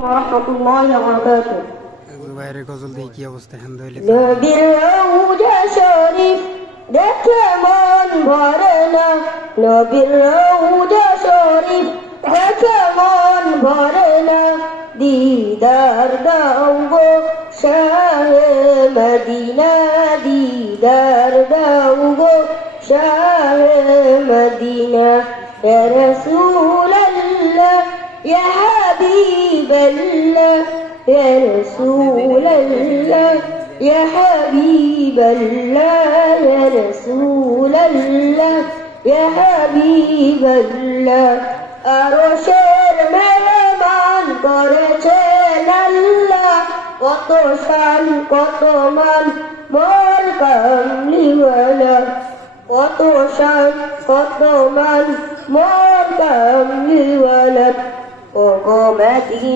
ওয়া বারাকাতুহু। জুবাইরের গজল দিয়ে কি অবস্থা? নবীর রওজা শরীফ দেখে মন ভরে না, নবীর রওজা শরীফ দেখে মন ভরে না, দিদার দাও গো শাহে মদিনা, দিদার দাও গো শাহে মদিনা। ইয়া রাসূলাল্লাহ ইয়া হাবিবাল্লাহ ইয়া রাসূলাল্লাহ ইয়া হাবিবাল্লাহ ইয়া রাসূলাল্লাহ ইয়া হাবিবাল্লাহ। আরশের মেহমান করেছেন আল্লাহ, কত শান কত মান মোর কামলিওয়ালা, কত শান কত মান মোর কামলিওয়ালা। ও গো মদিনা